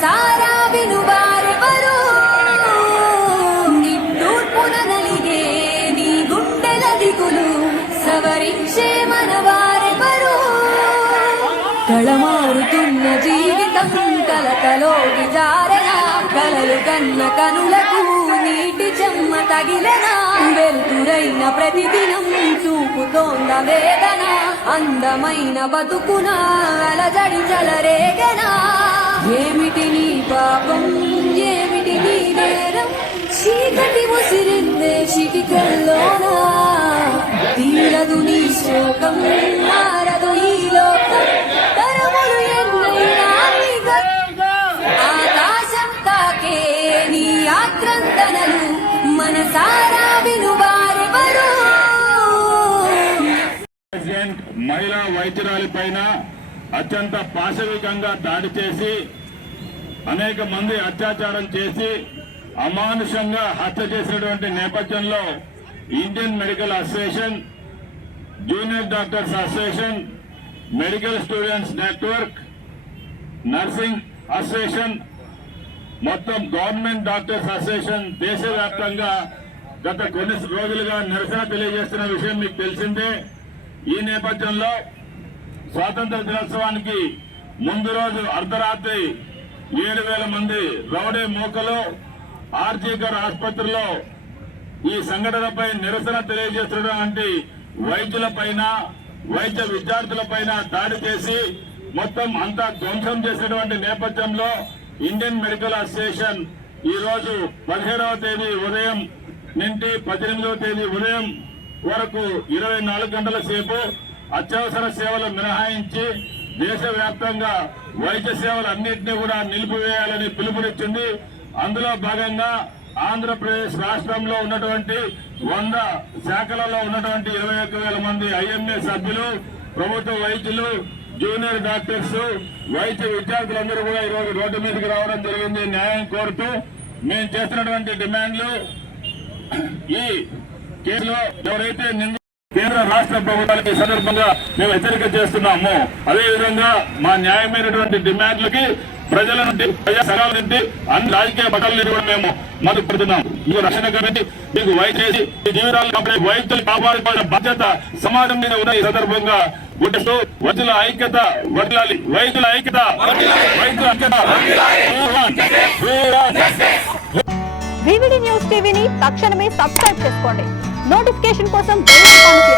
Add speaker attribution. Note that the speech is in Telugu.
Speaker 1: మనసారా వినువారెవరు నిట్టూర్పున నలిగే నీ గుండెల దిగులు సవరించే మనవారెవరు కళమారుతున్న జీవితం కలకలోకి జారగా కలలు కన్న కనులకు నీటి చెమ్మ తగిలనా వెలుతురైన ప్రతిదినం చూపుతోంద వేదన అందమైన బతుకునా అలజడి జలరేగనా ఏమిటి నీ పాపం ఏమిటి నీ నేరం? చీకటి ముసిరిందే చిటికల్లోనా? తీరదు నీ శోకం మారదు ఈ లోకం. తరములు ఎన్నైనా ఆకాశం తాకే నీ ఆక్రందనలు మనసారా వినువారెవరు?
Speaker 2: మహిళా వైద్యురాలి పైన అత్యంత పాశవికంగా దాడి చేసి అనేక మంది అత్యాచారం చేసి అమానుషంగా హత్య చేసినటువంటి నేపథ్యంలో Indian medical association junior doctors association medical students network nursing association మొత్తం గవర్నమెంట్ డాక్టర్స్ అసోసియేషన్ దేశవ్యాప్తంగా గత కొన్ని రోజులుగా నిరసన తెలియజేస్తున్న విషయం మీకు తెలిసిందే. ఈ నేపథ్యంలో స్వాతంత్ర దినోత్సవానికి ముందు రోజు అర్ధరాత్రి ఏడు వేల మంది రౌడీ మూకలు ఆర్జీకర్ ఆసుపత్రిలో ఈ సంఘటనపై నిరసన తెలియజేస్తున్నటువంటి వైద్యులపైన వైద్య విద్యార్థులపైన దాడి చేసి మొత్తం అంతా ధ్వంసం చేసినటువంటి నేపథ్యంలో ఇండియన్ మెడికల్ అసోసియేషన్ ఈ రోజు పదిహేడవ తేదీ ఉదయం నుండి పద్దెనిమిదవ తేదీ ఉదయం వరకు ఇరవై నాలుగు గంటల సేపు అత్యవసర సేవలు మినహాయించి దేశవ్యాప్తంగా వైద్య సేవలు అన్నింటినీ కూడా నిలిపివేయాలని పిలుపునిచ్చింది. అందులో భాగంగా ఆంధ్రప్రదేశ్ రాష్ట్రంలో ఉన్నటువంటి వంద శాఖలలో ఉన్నటువంటి ఇరవై వేల మంది ఐఎంఏ సభ్యులు ప్రభుత్వ వైద్యులు జూనియర్ డాక్టర్స్ వైద్య విద్యార్థులందరూ కూడా ఈ రోజు రోడ్డు మీదకి రావడం జరిగింది న్యాయం కోరుతూ మేము చేస్తున్నటువంటి డిమాండ్లు ఈ కేసులో ఎవరైతే నింద కేంద్ర రాష్ట్ర ప్రభుత్వాలకి సందర్భంగా మేము హెచ్చరిక చేస్తున్నాము. అదేవిధంగా మా న్యాయమైనటువంటి డిమాండ్లకి ప్రజల నుండి ప్రజా సంఘాల నుండి అన్ని రాజకీయ పక్షాల నుండి కూడా మేము మద్దతు పెడుతున్నాం ఈ రక్షణ కమిటీ మీకు వైద్య మీ జీవితాలు కాపాడే వైద్యులు కాపాడుకోవాల్సిన బాధ్యత సమాజం మీద ఉన్న ఈ సందర్భంగా గుర్తిస్తూ వైద్యుల ఐక్యత వడ్లాలి వైద్యుల ఐక్యత వైద్యుల ఐక్యత
Speaker 3: వివిడి న్యూస్ టీవీని తక్షణమే సబ్స్క్రైబ్ చేసుకోండి. నోటిఫికేషన్ కోసం